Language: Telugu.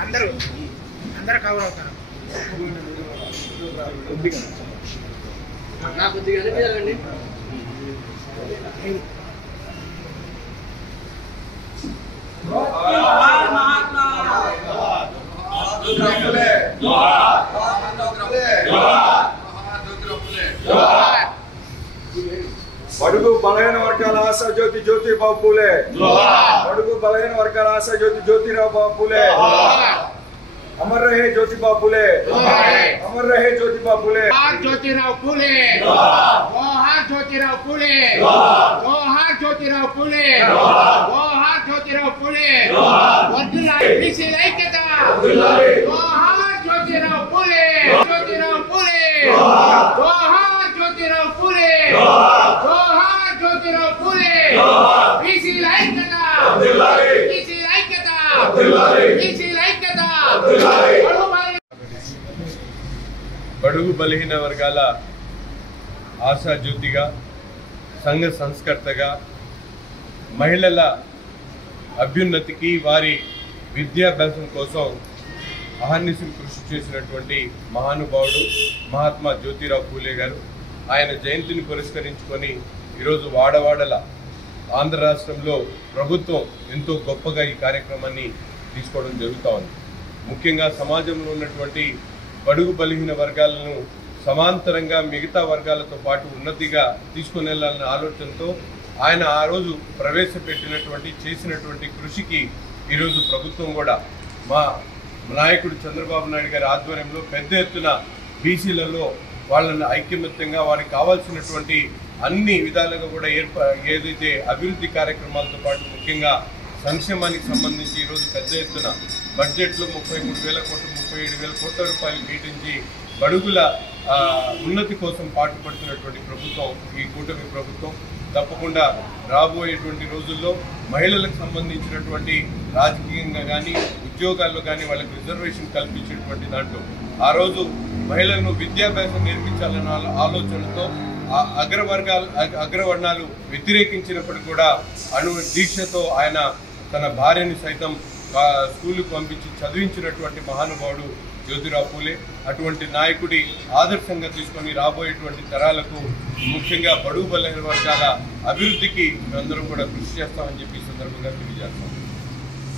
అందరూ కవర్ అవుతారు. బడుగు బలహీన వర్గాల ఆశా జ్యోతి జ్యోతిరావు పూలే. బడుగు బలహీన వర్గాల ఆశా జ్యోతి జ్యోతిరావు పూలే. अमर रहे ज्योतिबा फुले, अमर रहे ज्योतिबा फुले. ज्योतिराव फुले, जोहार ज्योतिराव फुले, जोहार ज्योतिराव फुले, जोहार ज्योतिराव फुले. वर्धिल्लाली बीसीల ఐక్యత. जोहार ज्योतिराव फुले, ज्योतिराव फुले, जोहार ज्योतिराव फुले, जोहार ज्योतिराव फुले. बीसीల ఐక్యత, बीसीల ఐక్యత, बीसीల ఐక్యత. బడుగు బలహీన వర్గాల ఆశా జ్యోతిగా, సంఘ సంస్కర్తగా, మహిళల అభ్యున్నతికి, వారి విద్యాభ్యాసం కోసం అహర్నిశలు కృషి చేసినటువంటి మహానుభావుడు మహాత్మా జ్యోతిరావు పూలే గారు. ఆయన జయంతిని పురస్కరించుకొని ఈరోజు వాడవాడల ఆంధ్ర రాష్ట్రంలో ప్రభుత్వం ఎంతో గొప్పగా ఈ కార్యక్రమాన్ని తీసుకోవడం జరుగుతూ ఉంది. ముఖ్యంగా సమాజంలో ఉన్నటువంటి బడుగు బలహీన వర్గాలను సమాంతరంగా మిగతా వర్గాలతో పాటు ఉన్నతిగా తీసుకుని వెళ్ళాలనే ఆలోచనతో ఆయన ఆ రోజు ప్రవేశపెట్టినటువంటి చేసినటువంటి కృషికి ఈరోజు ప్రభుత్వం కూడా మా నాయకుడు చంద్రబాబు నాయుడు గారి ఆధ్వర్యంలో పెద్ద ఎత్తున బీసీలలో వాళ్ళని ఐక్యమత్యంగా వారికి కావాల్సినటువంటి అన్ని విధాలుగా కూడా ఏదైతే అభివృద్ధి కార్యక్రమాలతో పాటు ముఖ్యంగా సంక్షేమానికి సంబంధించి ఈరోజు పెద్ద ఎత్తున బడ్జెట్లో 33,000 కోట్లు 37,000 కోట్ల రూపాయలు కేటాయించి బడుగుల ఉన్నతి కోసం పాటుపడుతున్నటువంటి ప్రభుత్వం ఈ కూటమి ప్రభుత్వం. తప్పకుండా రాబోయేటువంటి రోజుల్లో మహిళలకు సంబంధించినటువంటి రాజకీయంగా కానీ ఉద్యోగాల్లో కానీ వాళ్ళకి రిజర్వేషన్ కల్పించేటువంటి దాంట్లో ఆ రోజు మహిళలను విద్యాభ్యాసం నేర్పించాలన్న ఆలోచనతో అగ్రవర్ణాలు వ్యతిరేకించినప్పుడు కూడా దీక్షతో ఆయన తన భార్యని సైతం స్కూలుకు పంపించి చదివించినటువంటి మహానుభావుడు జ్యోతిరావు పూలే. అటువంటి నాయకుడి ఆదర్శంగా తీసుకొని రాబోయేటువంటి తరాలకు ముఖ్యంగా బడుగు బలహీన వర్గాల అభివృద్ధికి మేమందరం కూడా కృషి చేస్తామని చెప్పి ఈ సందర్భంగా తెలియజేస్తాం.